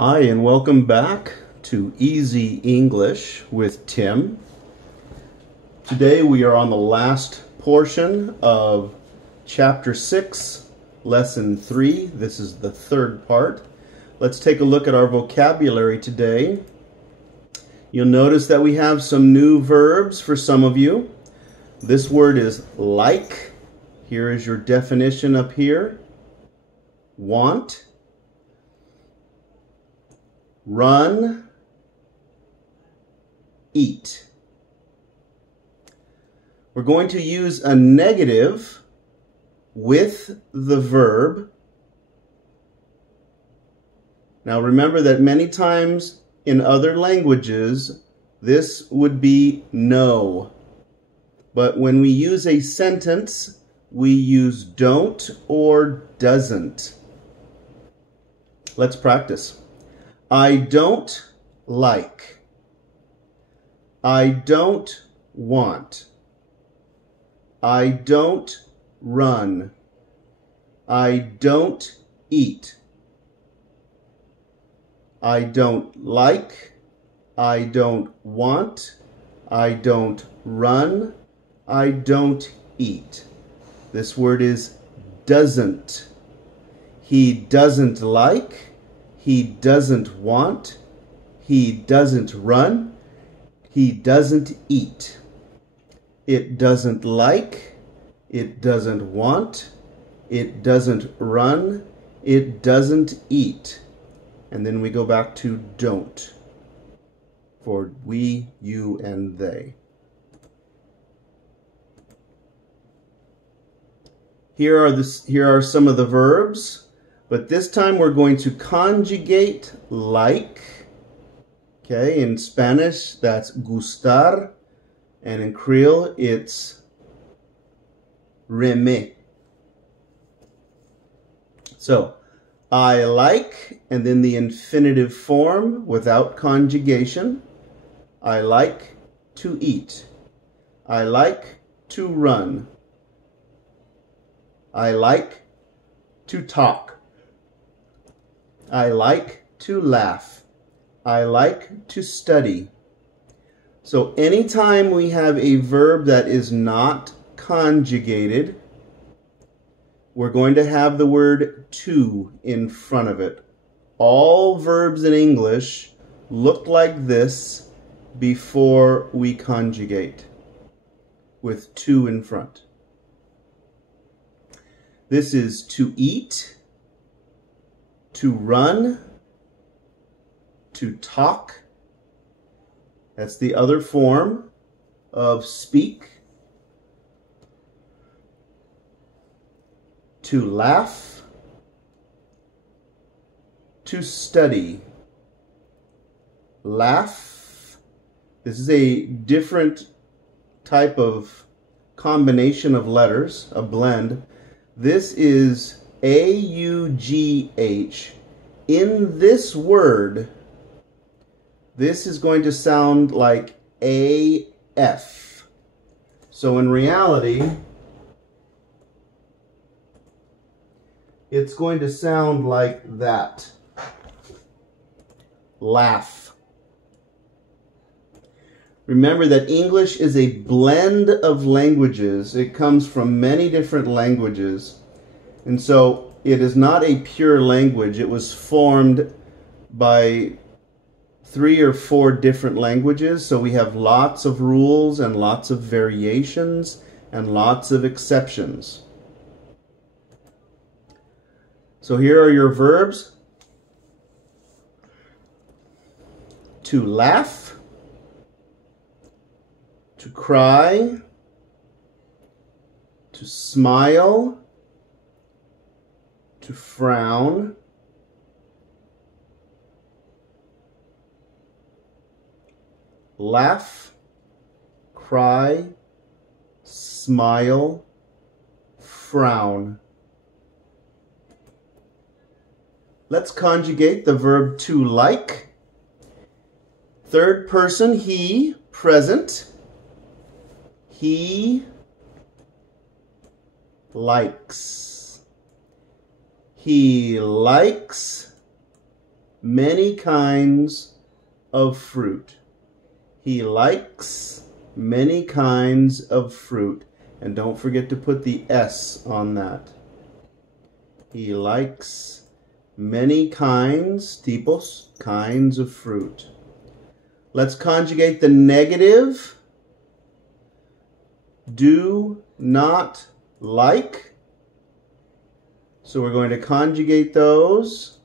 Hi, and welcome back to Easy English with Tim. Today we are on the last portion of Chapter 6, Lesson 3. This is the third part. Let's take a look at our vocabulary today. You'll notice that we have some new verbs for some of you. This word is like. Here is your definition up here. Want. Run, eat. We're going to use a negative with the verb. Now remember that many times in other languages, this would be no. But when we use a sentence, we use don't or doesn't. Let's practice. I don't like. I don't want. I don't run. I don't eat. I don't like. I don't want. I don't run. I don't eat. This word is doesn't. He doesn't like. He doesn't want, he doesn't run, he doesn't eat. It doesn't like, it doesn't want, it doesn't run, it doesn't eat. And then we go back to don't for we, you, and they. Here are some of the verbs. But this time we're going to conjugate like. Okay, in Spanish that's gustar, and in Creole it's reme. So, I like, and then the infinitive form without conjugation. I like to eat. I like to run. I like to talk. I like to laugh. I like to study. So anytime we have a verb that is not conjugated, we're going to have the word to in front of it. All verbs in English look like this before we conjugate, with to in front. This is to eat, to run, to talk. That's the other form of speak. To laugh, to study. Laugh. This is a different type of combination of letters, a blend. This is A-U-G-H. In this word, this is going to sound like A-F. So in reality, it's going to sound like that. Laugh. Remember that English is a blend of languages. It comes from many different languages. And so it is not a pure language. It was formed by 3 or 4 different languages. So we have lots of rules and lots of variations and lots of exceptions. So here are your verbs. To laugh, to cry, to smile, to frown, laugh, cry, smile, frown. Let's conjugate the verb to like. Third person, he, present. He likes. He likes many kinds of fruit. He likes many kinds of fruit. And don't forget to put the S on that. He likes many kinds, tipos, kinds of fruit. Let's conjugate the negative. Do not like. So we're going to conjugate those.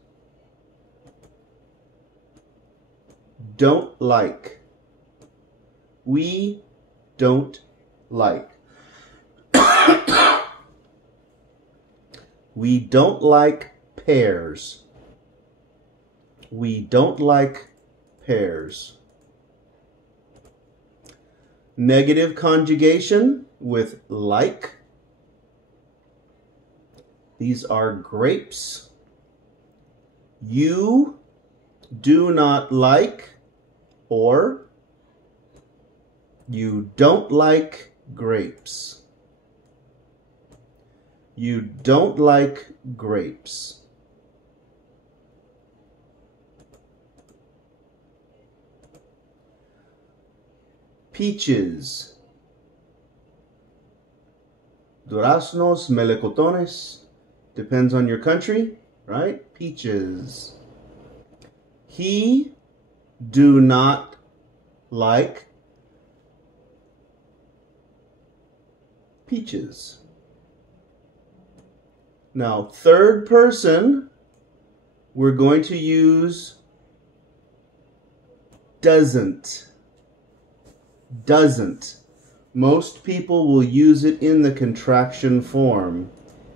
Don't like. We don't like. We don't like pears. We don't like pears. Negative conjugation with like. These are grapes. You do not like, or you don't like grapes. You don't like grapes. Peaches. Duraznos, melocotones. Depends on your country, right? Peaches. He do not like peaches. Now, third person, we're going to use doesn't. Doesn't. Most people will use it in the contraction form,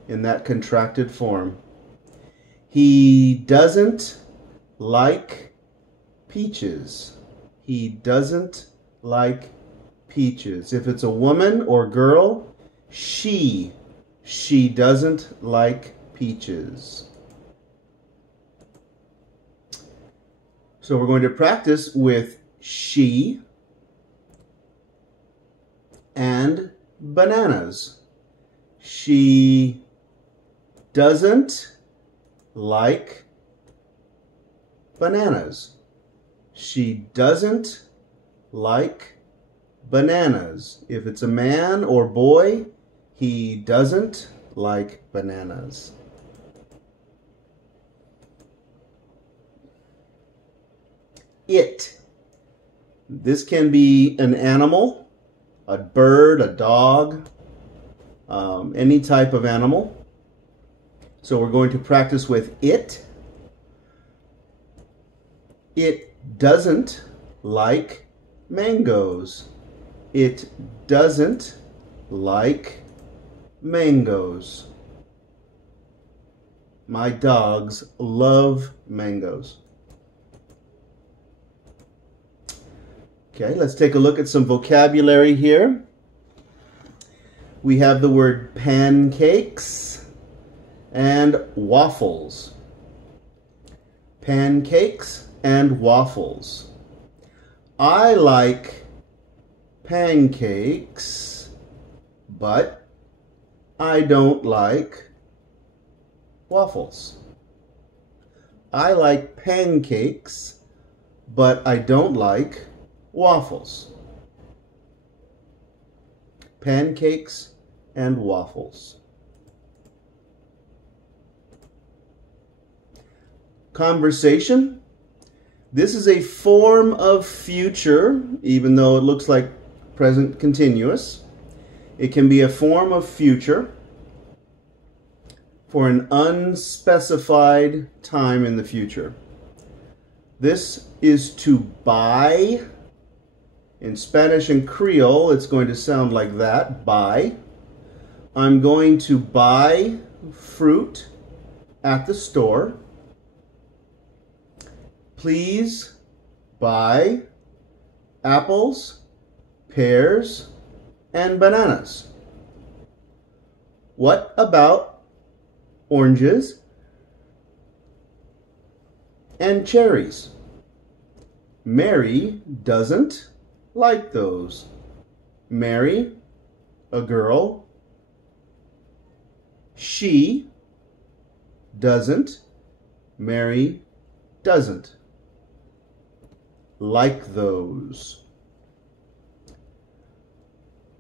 in that contracted form. He doesn't like peaches. He doesn't like peaches. If it's a woman or girl, she doesn't like peaches. So we're going to practice with she and bananas. She doesn't like bananas. She doesn't like bananas. If it's a man or boy, he doesn't like bananas. It. This can be an animal, a bird, a dog, any type of animal. So we're going to practice with it. It doesn't like mangoes. It doesn't like mangoes. My dogs love mangoes. Okay, let's take a look at some vocabulary here. We have the word pancakes and waffles. Pancakes and waffles. I like pancakes, but I don't like waffles. I like pancakes, but I don't like waffles. Pancakes and waffles. Conversation. This is a form of future, even though it looks like present continuous. It can be a form of future for an unspecified time in the future. This is to buy. In Spanish and Creole, it's going to sound like that, buy. I'm going to buy fruit at the store. Please buy apples, pears, and bananas. What about oranges and cherries? Mary doesn't like those. Mary, a girl, she doesn't. Mary doesn't like those.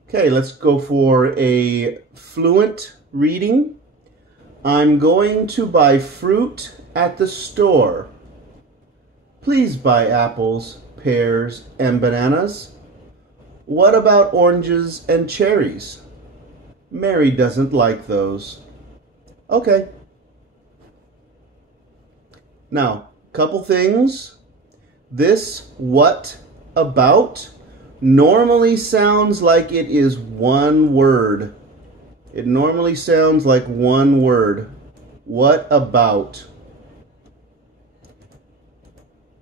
Okay, let's go for a fluent reading. I'm going to buy fruit at the store. Please buy apples, pears, and bananas. What about oranges and cherries? Mary doesn't like those. Okay. Now, couple things. This what about normally sounds like it is one word. It normally sounds like one word. What about?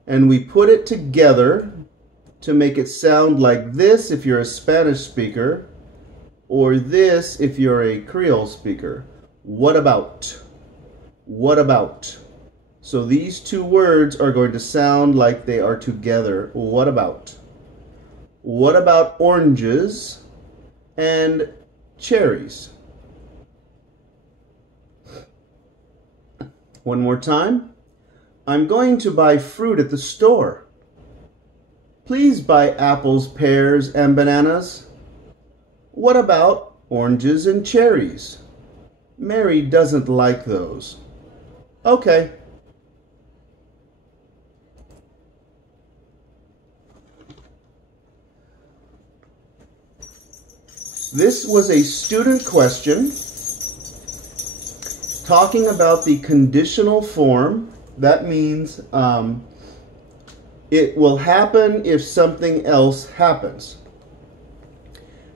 And we put it together to make it sound like this if you're a Spanish speaker, or this if you're a Creole speaker. What about? What about? So these two words are going to sound like they are together. What about? What about oranges and cherries? One more time. I'm going to buy fruit at the store. Please buy apples, pears, and bananas. What about oranges and cherries? Mary doesn't like those. Okay. This was a student question talking about the conditional form. That means it will happen if something else happens.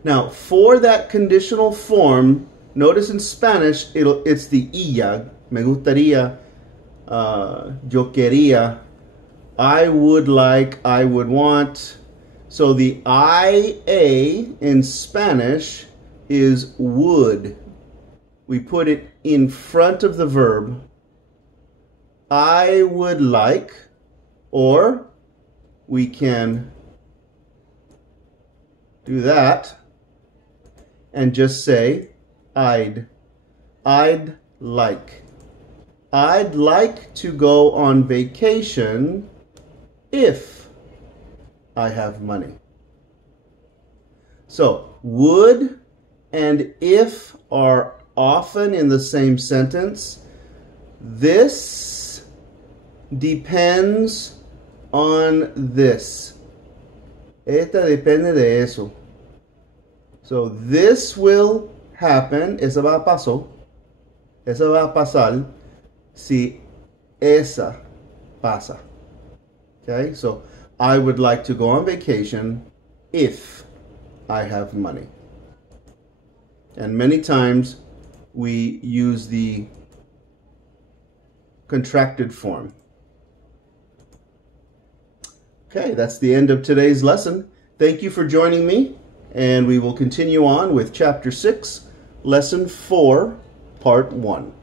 Now, for that conditional form, notice in Spanish, it's the illa, me gustaría, yo quería, I would like, I would want. So the IA in Spanish is would. We put it in front of the verb. I would like, or we can do that and just say I'd like. I'd like to go on vacation if I have money. So would and if are often in the same sentence. This depends on this. Esta depende de eso. So this will happen, esa va a pasar, esa va a pasar si esa pasa. Okay, so I would like to go on vacation if I have money. And many times we use the contracted form. Okay, that's the end of today's lesson. Thank you for joining me, and we will continue on with Chapter 6, Lesson 4, Part 1.